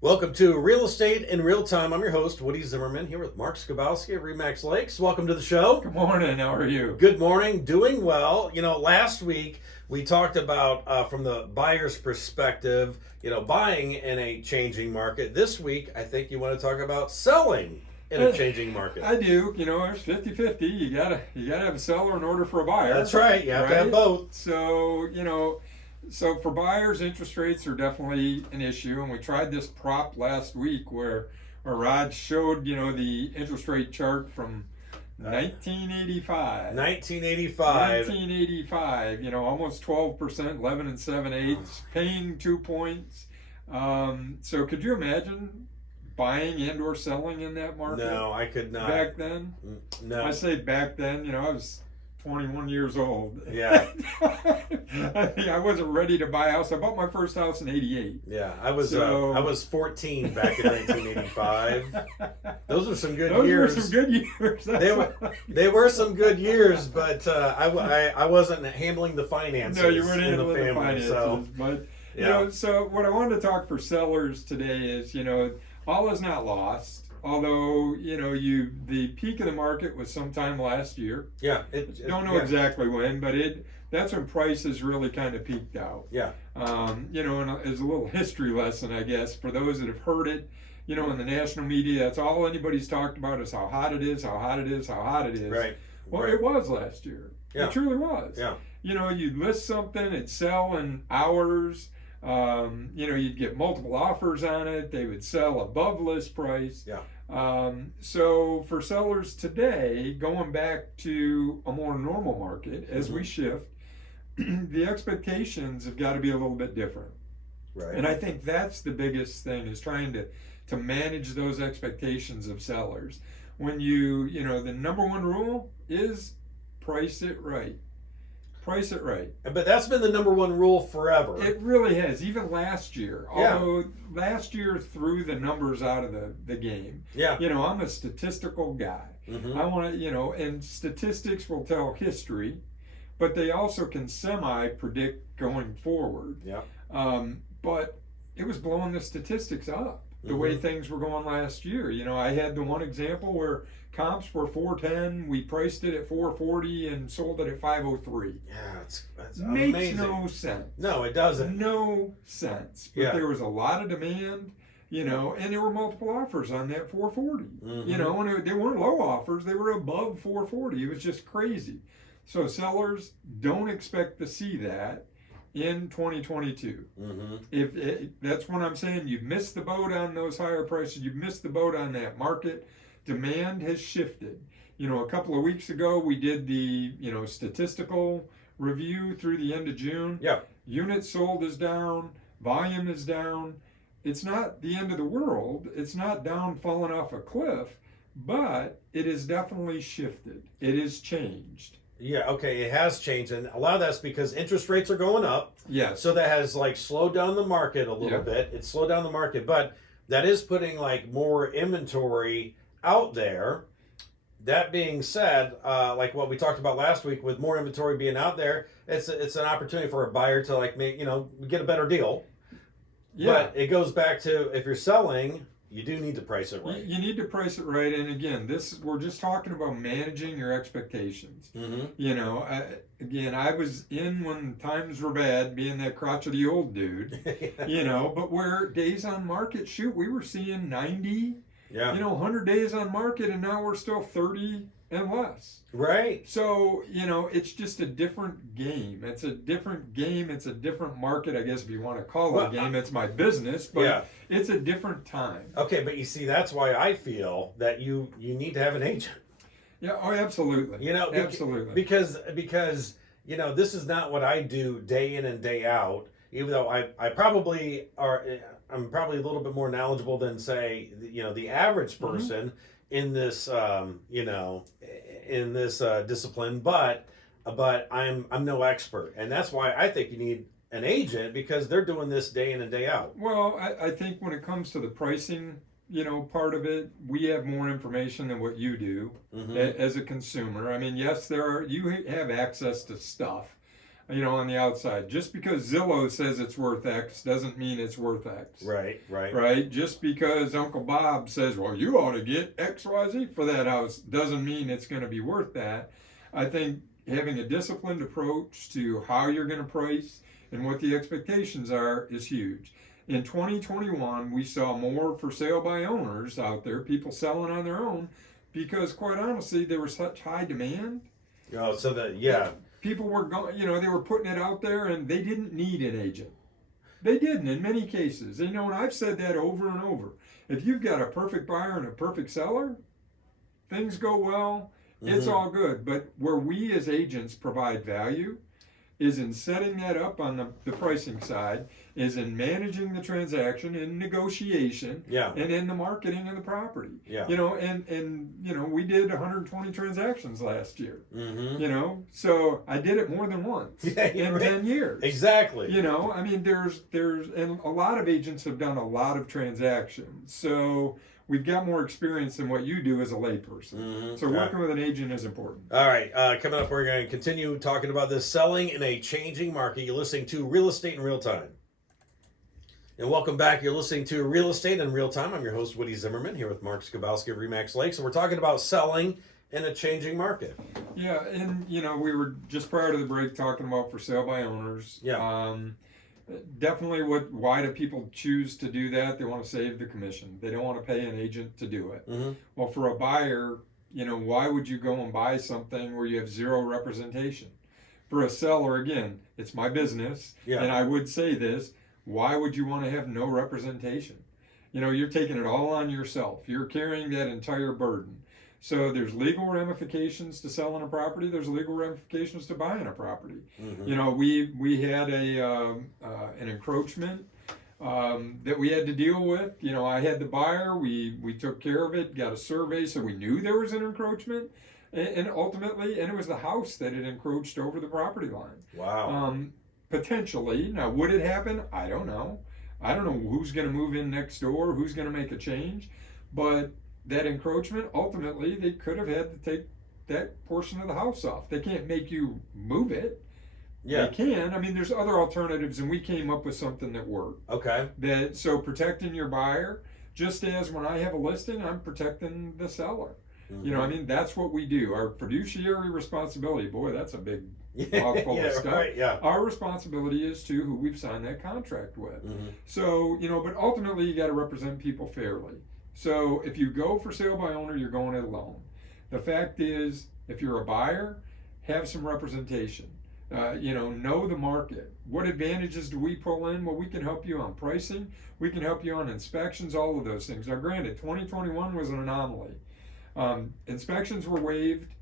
Welcome to Real Estate in Real Time. I'm your host, Woody Zimmerman, here with Mark Skabowski of Remax Lakes. Welcome to the show. Good morning. How are you? Good morning. Doing well. Last week we talked about from the buyer's perspective, buying in a changing market. This week, I think you want to talk about selling in a changing market. I do. There's 50-50. You gotta have a seller in order for a buyer. That's right. You have to have both. So for buyers, interest rates are definitely an issue, and we tried this prop last week where Rod showed the interest rate chart from 1985. 1985. Almost 12%, 11 and 7/8, paying 2 points. So could you imagine buying and or selling in that market? No, I could not. Back then? No. I say back then, I was 21 years old. Yeah. I wasn't ready to buy a house. I bought my first house in 88. Yeah, I was 14 back in 1985. Those were some good years. Those were some good years. They were some good years, but I wasn't handling the finances. No, you weren't handling the family, the finances. So. But Yeah. so what I wanted to talk for sellers today is, all is not lost. Although the peak of the market was sometime last year. Yeah, don't know exactly when, but that's when prices really kind of peaked out. Yeah. And as a little history lesson, I guess, for those that have heard it, in the national media, that's all anybody's talked about is how hot it is, how hot it is, how hot it is. Right. Well, it was last year. Yeah. It truly was. Yeah. You'd list something, it'd sell in hours. You'd get multiple offers on it. They would sell above list price. Yeah. So for sellers today, going back to a more normal market as we shift, the expectations have got to be a little bit different. Right. And I think that's the biggest thing, is trying to manage those expectations of sellers. When the number one rule is price it right. Price it right. But that's been the number one rule forever. It really has, even last year. Yeah. Although last year threw the numbers out of the game. Yeah. I'm a statistical guy. I want to, and statistics will tell history, but they also can semi-predict going forward. Yeah. But it was blowing the statistics up, the way things were going last year. I had the one example where comps were 410, we priced it at 440 and sold it at 503. Yeah, it's Makes amazing. no sense. No, it doesn't. No sense. But there was a lot of demand, and there were multiple offers on that 440. And they weren't low offers, they were above 440. It was just crazy. So sellers don't expect to see that in 2022. If that's what I'm saying, you've missed the boat on those higher prices, you've missed the boat on that market. Demand has shifted. A couple of weeks ago we did the statistical review through the end of June. Yeah. Units sold is down, volume is down. It's not the end of the world. It's not down, falling off a cliff, but it has definitely shifted. It has changed. Yeah, okay, it has changed, and a lot of that's because interest rates are going up. Yes. So that has slowed down the market a little bit. It's slowed down the market, but that is putting more inventory out there. That being said, like what we talked about last week, with more inventory being out there, it's an opportunity for a buyer to get a better deal. Yeah. But it goes back to, if you're selling, you do need to price it right. You need to price it right, and again, we're just talking about managing your expectations. I was in when times were bad, being that crotchety old dude. But where days on market, we were seeing 90. 100 days on market, and now we're still 30 and less. Right. So, it's just a different game. It's a different game. It's a different market, I guess, if you want to call it a game. It's my business, but it's a different time. Okay, but you see, that's why I feel that you need to have an agent. Yeah, oh, absolutely. Absolutely. Because this is not what I do day in and day out, even though I'm probably a little bit more knowledgeable than, say, the average person in this discipline, but I'm no expert, and that's why I think you need an agent, because they're doing this day in and day out. Well, I think when it comes to the pricing, part of it, we have more information than what you do as a consumer. I mean, yes, you have access to stuff. on the outside. Just because Zillow says it's worth X doesn't mean it's worth X. Right? Just because Uncle Bob says, well, you ought to get XYZ for that house doesn't mean it's going to be worth that. I think having a disciplined approach to how you're going to price and what the expectations are is huge. In 2021, we saw more for sale by owners out there, people selling on their own, because quite honestly, there was such high demand. Oh, so that, yeah. People were going, they were putting it out there and they didn't need an agent. They didn't in many cases. And I've said that over and over. If you've got a perfect buyer and a perfect seller, things go well, it's all good. But where we as agents provide value is in setting that up on the pricing side, is in managing the transaction, in negotiation, and in the marketing of the property. And we did 120 transactions last year. So I did it more than once in 10 years. Exactly. There's and a lot of agents have done a lot of transactions. So we've got more experience than what you do as a layperson. So working with an agent is important. All right. Coming up, we're going to continue talking about this selling in a changing market. You're listening to Real Estate in Real Time. And welcome back. You're listening to Real Estate in Real Time. I'm your host, Woody Zimmerman, here with Mark Skabowski of RE/MAX Lakes. And we're talking about selling in a changing market. Yeah, and we were just prior to the break talking about for sale by owners. Definitely why do people choose to do that? They want to save the commission. They don't want to pay an agent to do it. Well, for a buyer, why would you go and buy something where you have zero representation? For a seller, again, it's my business, and I would say this, why would you want to have no representation? You're taking it all on yourself. You're carrying that entire burden. So there's legal ramifications to selling a property. There's legal ramifications to buying a property. We had an encroachment that we had to deal with. I had the buyer. We took care of it. Got a survey, so we knew there was an encroachment, and ultimately, it was the house that had encroached over the property line. Wow. Potentially. Now, would it happen? I don't know. I don't know who's going to move in next door, who's going to make a change, but that encroachment, ultimately, they could have had to take that portion of the house off. They can't make you move it. They can. There's other alternatives, and we came up with something that worked. Okay. So protecting your buyer, just as when I have a listing, I'm protecting the seller. That's what we do. Our fiduciary responsibility, boy, that's a big mouthful of stuff. Right, Our responsibility is to who we've signed that contract with. So, but ultimately you got to represent people fairly. So if you go for sale by owner, you're going it alone. The fact is, if you're a buyer, have some representation. Know the market. What advantages do we pull in? Well, we can help you on pricing. We can help you on inspections, all of those things. Now, granted, 2021 was an anomaly. Inspections were waived,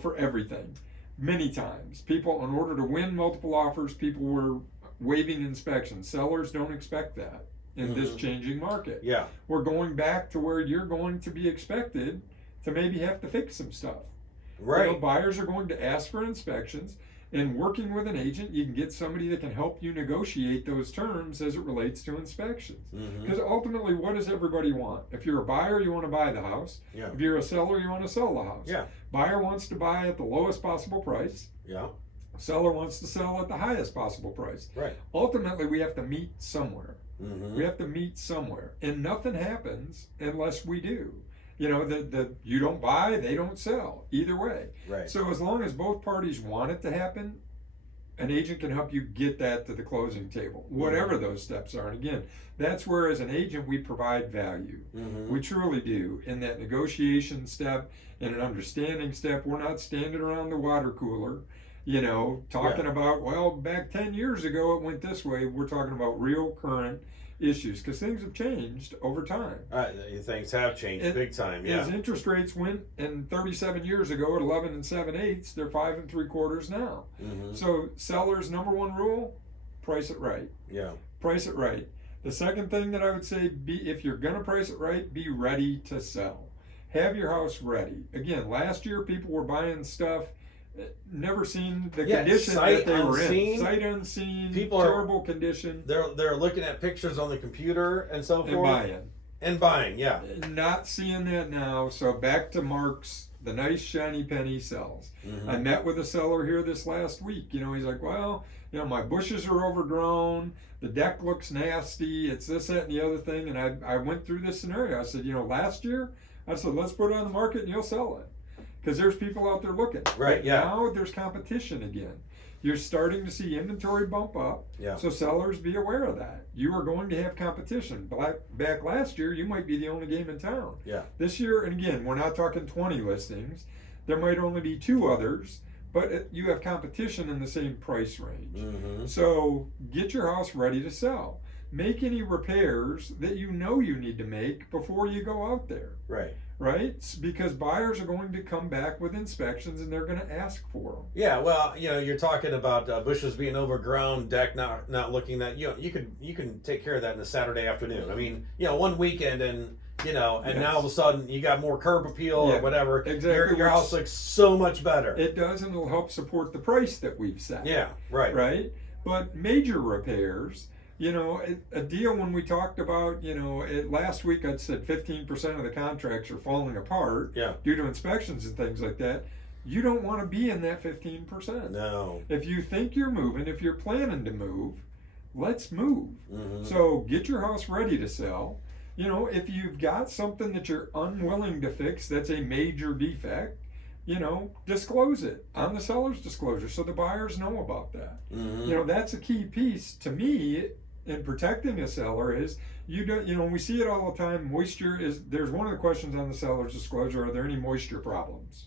for everything. Many times. People, in order to win multiple offers, people were waiving inspections. Sellers don't expect that in this changing market. We're going back to where you're going to be expected to maybe have to fix some stuff. Buyers are going to ask for inspections, and working with an agent, you can get somebody that can help you negotiate those terms as it relates to inspections. Because ultimately, what does everybody want? If you're a buyer, you want to buy the house. If you're a seller, you want to sell the house. Buyer wants to buy at the lowest possible price. Seller wants to sell at the highest possible price. Ultimately, we have to meet somewhere. We have to meet somewhere, and nothing happens unless we do. You don't buy, they don't sell. Either way. So as long as both parties want it to happen, an agent can help you get that to the closing table, whatever those steps are. And again, that's where as an agent we provide value. We truly do. In that negotiation step, in an understanding step, we're not standing around the water cooler, talking about, well, back 10 years ago it went this way. We're talking about real current issues, because things have changed over time. Things have changed big time. As interest rates went in 37 years ago at 11 7/8, they're 5 3/4 now. So sellers' number one rule: price it right. Price it right. The second thing that I would say, if you're going to price it right, be ready to sell. Have your house ready. Again, last year people were buying stuff, never seen the condition that they were in. Sight unseen, terrible condition. They're looking at pictures on the computer and so forth. And buying. And buying, Not seeing that now. So back to Mark's the nice shiny penny sells. Mm-hmm. I met with a seller here this last week. You know, he's like, well, you know, my bushes are overgrown, the deck looks nasty, it's this, that, and the other thing. And I went through this scenario. I said, you know, last year, I said, let's put it on the market and you'll sell it. Because there's people out there looking. Right, yeah. Now there's competition again. You're starting to see inventory bump up. Yeah. So sellers, be aware of that. You are going to have competition. Back last year, you might be the only game in town. Yeah. This year, and again, we're not talking 20 listings. There might only be 2 others, but you have competition in the same price range. Mm-hmm. So get your house ready to sell. Make any repairs that you know you need to make before you go out there. Right. Right? Because buyers are going to come back with inspections and they're going to ask for them. Yeah, well, you know, you're talking about bushes being overgrown, deck not looking that, you know, you can take care of that in a Saturday afternoon. I mean, you know, one weekend and, you know, and now all of a sudden you got more curb appeal or whatever. Exactly. Your house looks so much better. It does, and it'll help support the price that we've set. Yeah, right. Right? But major repairs, you know, a deal when we talked about, you know, last week I'd said 15% of the contracts are falling apart due to inspections and things like that. You don't want to be in that 15%. No. If you think you're moving, if you're planning to move, let's move. Mm-hmm. So get your house ready to sell. You know, if you've got something that you're unwilling to fix that's a major defect, you know, disclose it on the seller's disclosure so the buyers know about that. Mm-hmm. You know, that's a key piece to me in protecting a seller is you don't, you know, we see it all the time. Moisture is, there's one of the questions on the seller's disclosure, are there any moisture problems?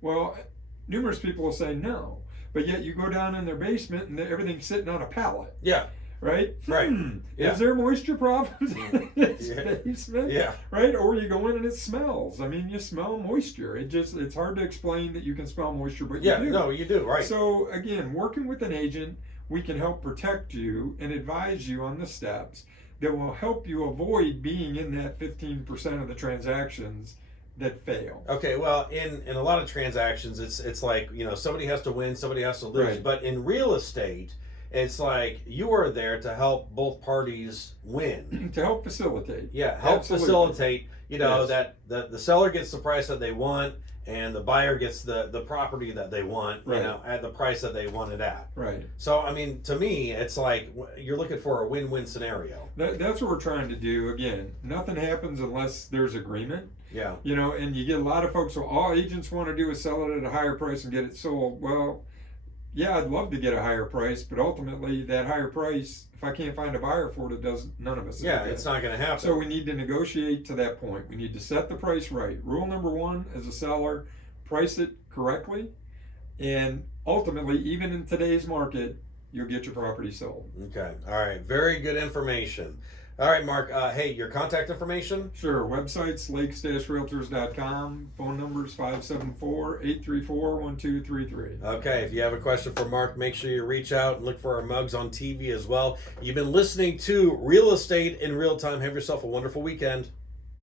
Well, numerous people will say no, but yet you go down in their basement and everything's sitting on a pallet. Yeah. Right? Right. Yeah. Is there moisture problems in this basement? Yeah. Right? Or you go in and it smells. I mean, you smell moisture. It's hard to explain that you can smell moisture, but you do. No, you do, right. So again, working with an agent, we can help protect you and advise you on the steps that will help you avoid being in that 15% of the transactions that fail. Okay, well, in a lot of transactions, it's like, you know, somebody has to win, somebody has to lose. Right. But in real estate, it's like you are there to help both parties win. To help facilitate. Yeah, help facilitate. You know, Yes. that the seller gets the price that they want and the buyer gets the property that they want, Right. you know, at the price that they want it at. Right. So, I mean, to me, it's like you're looking for a win-win scenario. That's what we're trying to do. Again, nothing happens unless there's agreement. Yeah. You know, and you get a lot of folks, well, all agents want to do is sell it at a higher price and get it sold. Well, yeah, I'd love to get a higher price, but ultimately that higher price, if I can't find a buyer for it, none of us. Yeah, it's not going to happen. So we need to negotiate to that point. We need to set the price right. Rule number 1 as a seller, price it correctly, and ultimately, even in today's market, you'll get your property sold. Okay. All right. Very good information. All right, Mark. Hey, your contact information? Sure. Websites, lakes-realtors.com. Phone numbers 574-834-1233. Okay. If you have a question for Mark, make sure you reach out and look for our mugs on TV as well. You've been listening to Real Estate in Real Time. Have yourself a wonderful weekend.